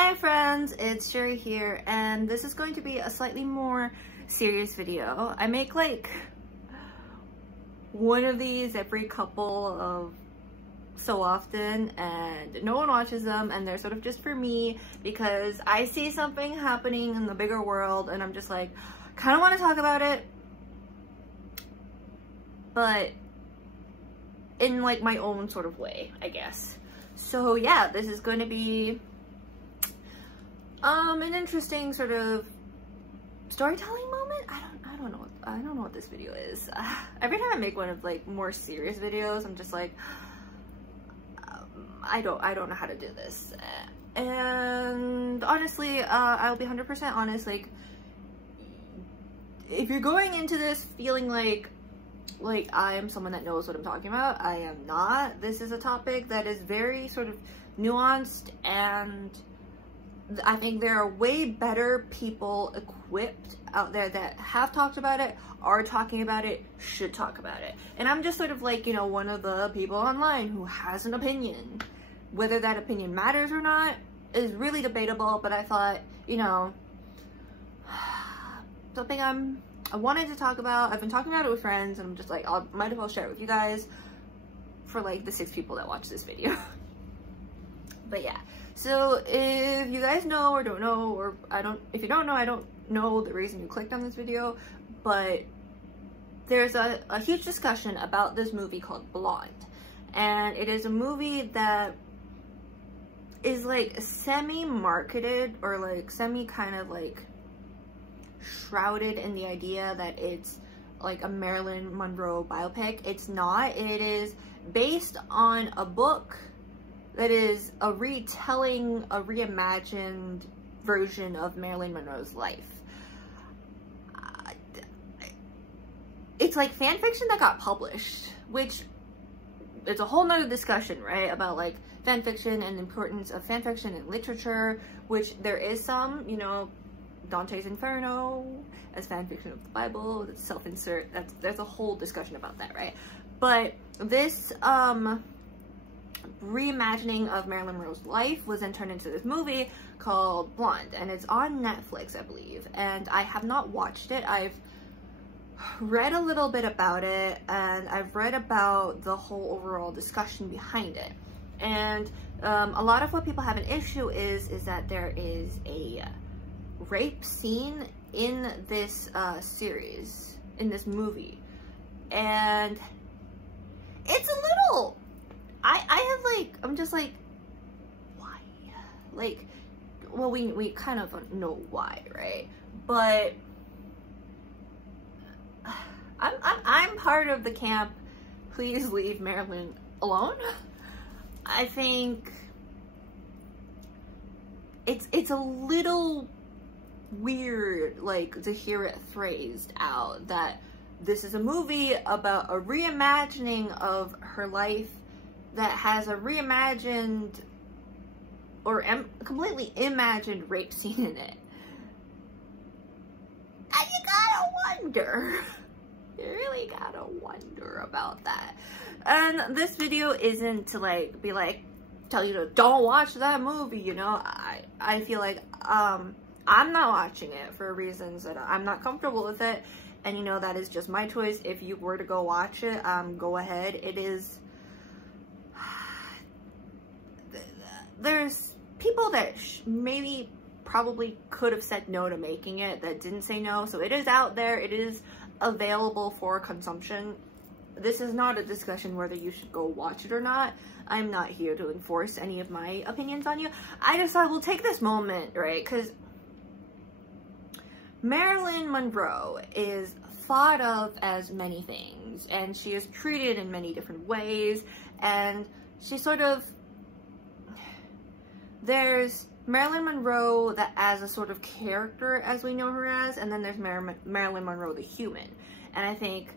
Hi friends, it's Sheri here, and this is going to be a slightly more serious video. I make like one of these every couple of so often, and no one watches them, and they're sort of just for me because I see something happening in the bigger world and I'm just like, kind of want to talk about it, but in like my own sort of way, I guess. So yeah, this is going to be an interesting sort of storytelling moment. I don't know what this video is. Every time I make one of like more serious videos, I'm just like, I don't know how to do this. And honestly, I'll be 100% honest, like if you're going into this feeling like I am someone that knows what I'm talking about, I am not. This is a topic that is very sort of nuanced, and I think there are way better people equipped out there that have talked about it, are talking about it, should talk about it. And I'm just sort of like, you know, one of the people online who has an opinion. Whether that opinion matters or not is really debatable, but I thought, you know, something I wanted to talk about. I've been talking about it with friends, and I'm just like, I might as well share it with you guys for like the 6 people that watch this video. But yeah, so if you guys know or don't know, or if you don't know, I don't know the reason you clicked on this video, but there's a huge discussion about this movie called Blonde. And it is a movie that is like semi-marketed, or like semi kind of like shrouded in the idea that it's like a Marilyn Monroe biopic. It's not. It is based on a book that is a retelling, a reimagined version of Marilyn Monroe's life. It's like fan fiction that got published, which it's a whole nother discussion, right? About like fan fiction and the importance of fan fiction in literature, which there is some, you know, Dante's Inferno as fan fiction of the Bible, that's self-insert, there's a whole discussion about that, right? But this reimagining of Marilyn Monroe's life was then turned into this movie called Blonde, and it's on Netflix, I believe, and I have not watched it. I've read a little bit about it, and I've read about the whole overall discussion behind it, and a lot of what people have an issue is that there is a rape scene in this series, in this movie, and it's a little, I have like, I'm just like, why? Like, well, we kind of know why, right? But I'm part of the camp, please leave Marilyn alone. I think it's a little weird, like, to hear it phrased out that this is a movie about a reimagining of her life that has a reimagined or completely imagined rape scene in it. And you gotta wonder, you really gotta wonder about that. And this video isn't to like be like, tell you to don't watch that movie, you know. I feel like I'm not watching it for reasons that I'm not comfortable with it, and you know, that is just my choice. If you were to go watch it, go ahead. It is, there's people that maybe probably could have said no to making it that didn't say no, so it is out there, it is available for consumption. This is not a discussion whether you should go watch it or not. I'm not here to enforce any of my opinions on you. I just thought we'll take this moment, right? Because Marilyn Monroe is thought of as many things, and she is treated in many different ways, and she sort of, there's Marilyn Monroe that as a sort of character as we know her as, and then there's Marilyn Monroe the human. And I think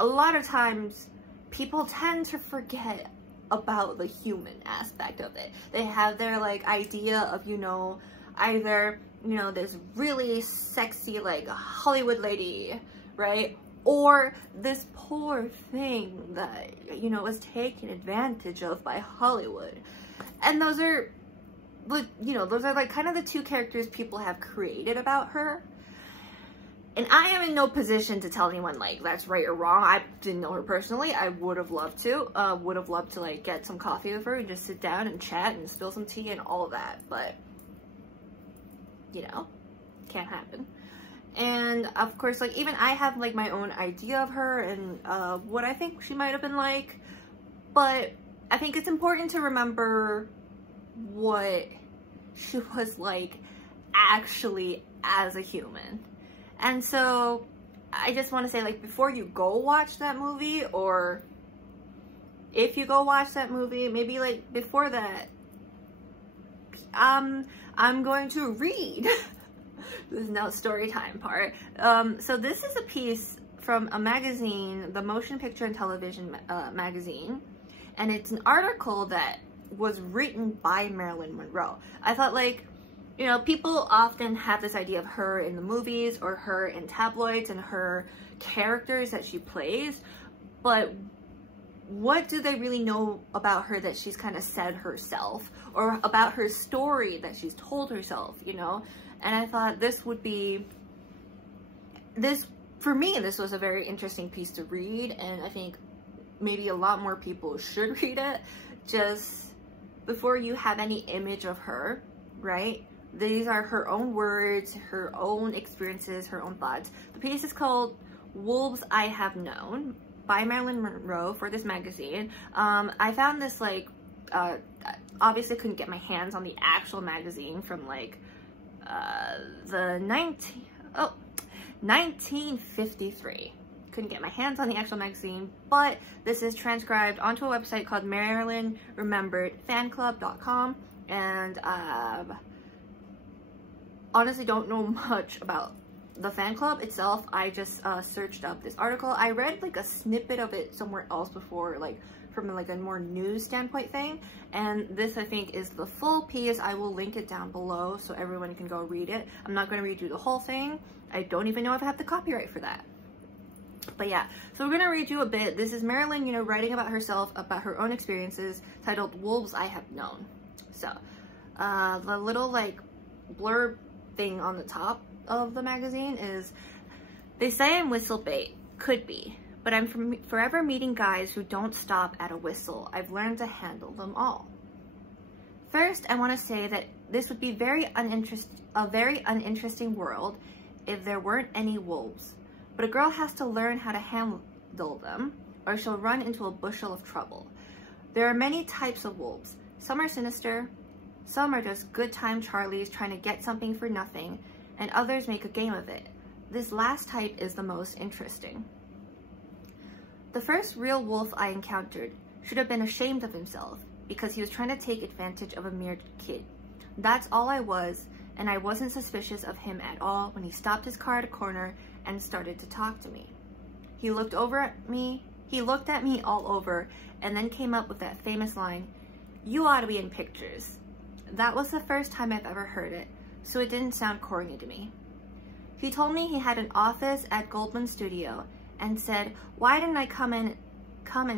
a lot of times people tend to forget about the human aspect of it. They have their like idea of, you know, either, you know, this really sexy like Hollywood lady, right? Or this poor thing that, you know, was taken advantage of by Hollywood. And those are you know, those are like kind of the two characters people have created about her. And I am in no position to tell anyone like that's right or wrong. I didn't know her personally. I would have loved to. Like get some coffee with her and just sit down and chat and spill some tea and all of that. But, you know, can't happen. And of course, like even I have like my own idea of her and what I think she might have been like. But I think it's important to remember what she was like actually as a human. And so I just want to say, like, before you go watch that movie, or if you go watch that movie, maybe like before that, I'm going to read. This is now story time part. So this is a piece from a magazine, the Motion Picture and Television magazine, and it's an article that was written by Marilyn Monroe. I thought, like, you know, people often have this idea of her in the movies or her in tabloids and her characters that she plays, but what do they really know about her that she's kind of said herself, or about her story that she's told herself, you know? And I thought this would be, for me, this was a very interesting piece to read, and I think maybe a lot more people should read it, just before you have any image of her, right? These are her own words, her own experiences, her own thoughts. The piece is called Wolves I Have Known by Marilyn Monroe for this magazine. I found this, like, obviously couldn't get my hands on the actual magazine from like the 1953. Couldn't get my hands on the actual magazine, but this is transcribed onto a website called MarilynRememberedFanclub.com, and honestly don't know much about the fan club itself. I just searched up this article. I read like a snippet of it somewhere else before, like from like a more news standpoint thing, and this I think is the full piece. I will link it down below so everyone can go read it. I'm not going to read you the whole thing. I don't even know if I have the copyright for that. But yeah, so we're gonna read you a bit. This is Marilyn, you know, writing about herself, about her own experiences, titled Wolves I Have Known. So the little like blurb thing on the top of the magazine is, they say I'm whistle bait, could be, but I'm forever meeting guys who don't stop at a whistle. I've learned to handle them all. First, I want to say that this would be a very uninteresting world if there weren't any wolves. But a girl has to learn how to handle them, or she'll run into a bushel of trouble. There are many types of wolves. Some are sinister, some are just good time Charlies trying to get something for nothing, and others make a game of it. This last type is the most interesting. The first real wolf I encountered should have been ashamed of himself because he was trying to take advantage of a mere kid. That's all I was, and I wasn't suspicious of him at all when he stopped his car at a corner and started to talk to me. He looked at me all over, and then came up with that famous line, "You ought to be in pictures." That was the first time I've ever heard it, so it didn't sound corny to me. He told me he had an office at Goldman's studio and said, why didn't I come and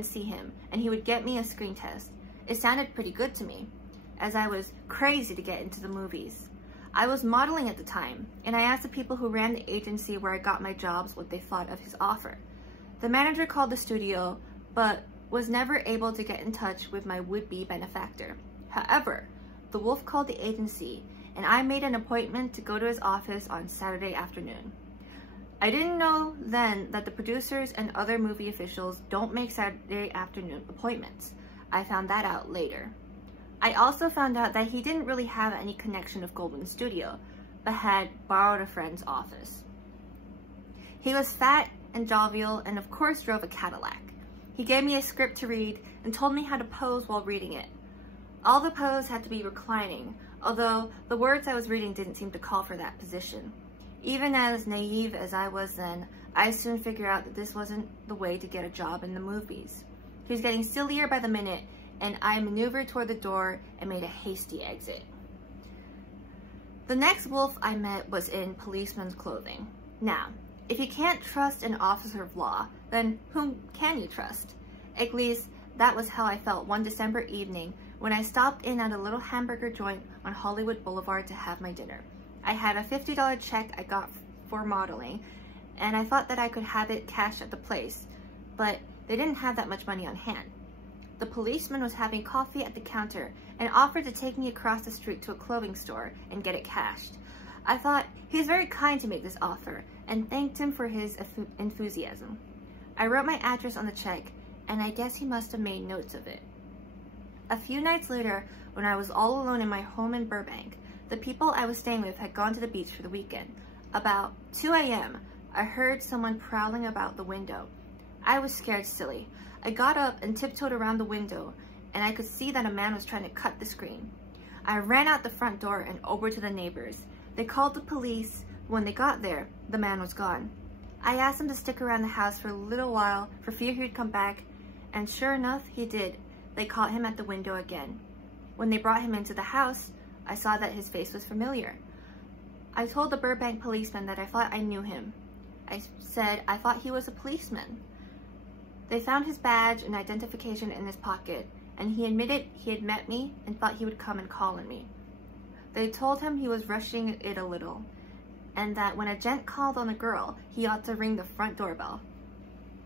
see him, and he would get me a screen test. It sounded pretty good to me, as I was crazy to get into the movies. I was modeling at the time, and I asked the people who ran the agency where I got my jobs what they thought of his offer. The manager called the studio, but was never able to get in touch with my would-be benefactor. However, the wolf called the agency, and I made an appointment to go to his office on Saturday afternoon. I didn't know then that the producers and other movie officials don't make Saturday afternoon appointments. I found that out later. I also found out that he didn't really have any connection with Goldman's studio, but had borrowed a friend's office. He was fat and jovial, and of course drove a Cadillac. He gave me a script to read and told me how to pose while reading it. All the pose had to be reclining, although the words I was reading didn't seem to call for that position. Even as naive as I was then, I soon figured out that this wasn't the way to get a job in the movies. He was getting sillier by the minute, and I maneuvered toward the door and made a hasty exit. The next wolf I met was in policeman's clothing. Now, if you can't trust an officer of law, then whom can you trust? At least, that was how I felt one December evening when I stopped in at a little hamburger joint on Hollywood Boulevard to have my dinner. I had a $50 check I got for modeling, and I thought that I could have it cash at the place, but they didn't have that much money on hand. The policeman was having coffee at the counter and offered to take me across the street to a clothing store and get it cashed. I thought he was very kind to make this offer and thanked him for his enthusiasm. I wrote my address on the check, and I guess he must have made notes of it. A few nights later, when I was all alone in my home in Burbank, the people I was staying with had gone to the beach for the weekend. About 2 a.m., I heard someone prowling about the window. I was scared silly. I got up and tiptoed around the window, and I could see that a man was trying to cut the screen. I ran out the front door and over to the neighbors. They called the police. When they got there, the man was gone. I asked him to stick around the house for a little while for fear he'd come back, and sure enough, he did. They caught him at the window again. When they brought him into the house, I saw that his face was familiar. I told the Burbank policeman that I thought I knew him. I said I thought he was a policeman. They found his badge and identification in his pocket, and he admitted he had met me and thought he would come and call on me. They told him he was rushing it a little, and that when a gent called on a girl, he ought to ring the front doorbell.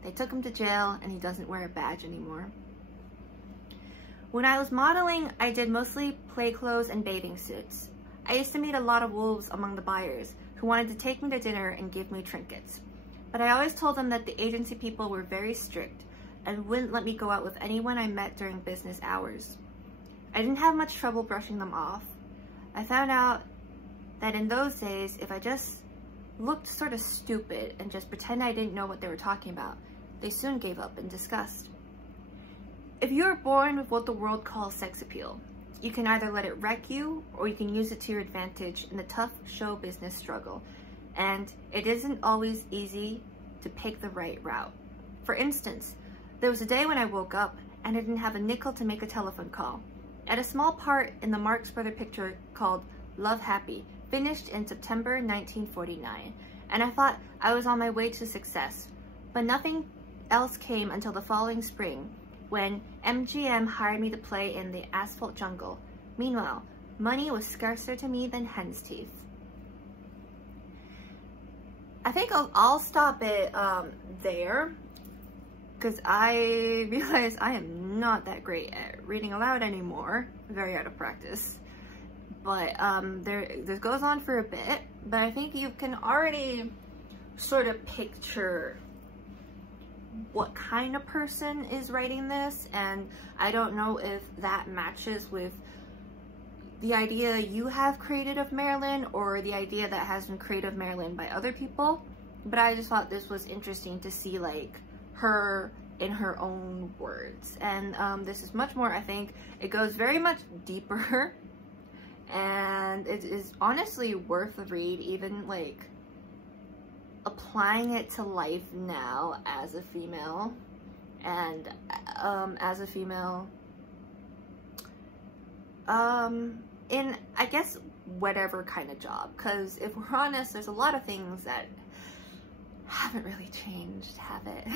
They took him to jail, and he doesn't wear a badge anymore. When I was modeling, I did mostly play clothes and bathing suits. I used to meet a lot of wolves among the buyers who wanted to take me to dinner and give me trinkets. But I always told them that the agency people were very strict and wouldn't let me go out with anyone I met during business hours. I didn't have much trouble brushing them off. I found out that in those days, if I just looked sort of stupid and just pretend I didn't know what they were talking about, they soon gave up in disgust. If you are born with what the world calls sex appeal, you can either let it wreck you or you can use it to your advantage in the tough show business struggle. And it isn't always easy to pick the right route. For instance, there was a day when I woke up and I didn't have a nickel to make a telephone call. At a small part in the Marx Brothers picture called Love Happy, finished in September 1949, and I thought I was on my way to success. But nothing else came until the following spring, when MGM hired me to play in The Asphalt Jungle. Meanwhile, money was scarcer to me than hen's teeth. I think I'll stop it there, because I realize I am not that great at reading aloud anymore. Very out of practice. But this goes on for a bit, but I think you can already sort of picture what kind of person is writing this, and I don't know if that matches with the idea you have created of Marilyn or the idea that has been created of Marilyn by other people, but I just thought this was interesting to see like her in her own words. And this is much more, I think it goes very much deeper, and it is honestly worth a read, even like applying it to life now as a female, and as a female in, I guess, whatever kind of job, because if we're honest, there's a lot of things that haven't really changed, have it?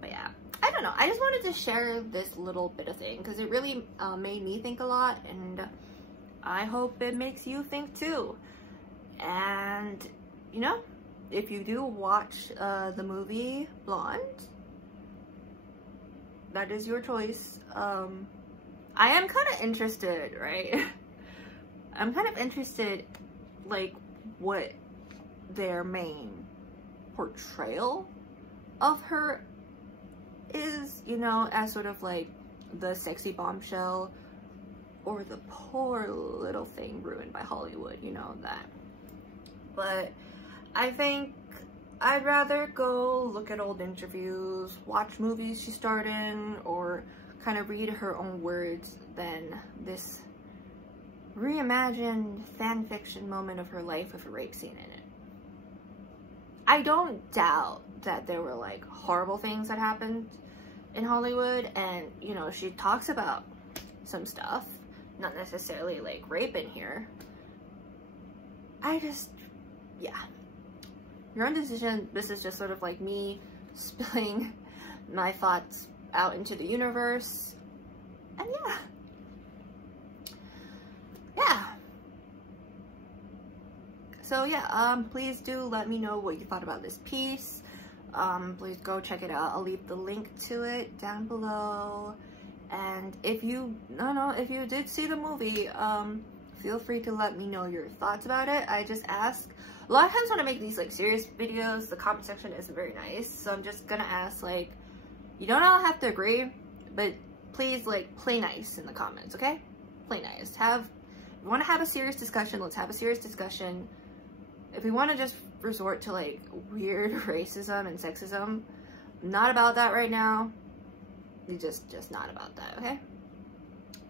But yeah, I don't know, I just wanted to share this little bit of thing because it really made me think a lot, and I hope it makes you think too. And you know, if you do watch the movie Blonde, that is your choice. I am kind of interested, right? I'm kind of interested, like, what their main portrayal of her is, you know, as sort of like the sexy bombshell or the poor little thing ruined by Hollywood, you know, that. But I think I'd rather go look at old interviews, watch movies she starred in, or kind of read her own words than this reimagined fan fiction moment of her life with a rape scene in it. I don't doubt that there were like horrible things that happened in Hollywood, and you know, she talks about some stuff, not necessarily like rape in here. I just, yeah, your own decision. This is just sort of like me spilling my thoughts out into the universe, and yeah. So yeah, please do let me know what you thought about this piece. Please go check it out. I'll leave the link to it down below. And if you did see the movie, feel free to let me know your thoughts about it. I just ask, a lot of times when I make these like serious videos, the comment section isn't very nice. So I'm just gonna ask, like, you don't all have to agree, but please, like, play nice in the comments, okay? Play nice. If you want to have a serious discussion, let's have a serious discussion. If we want to just resort to like weird racism and sexism, not about that right now. Just not about that, okay?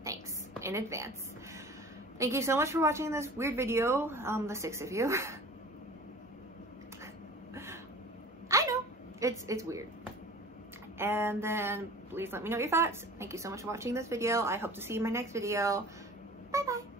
Thanks in advance. Thank you so much for watching this weird video, the 6 of you. I know, it's weird. And then please let me know your thoughts. Thank you so much for watching this video. I hope to see you in my next video. Bye bye.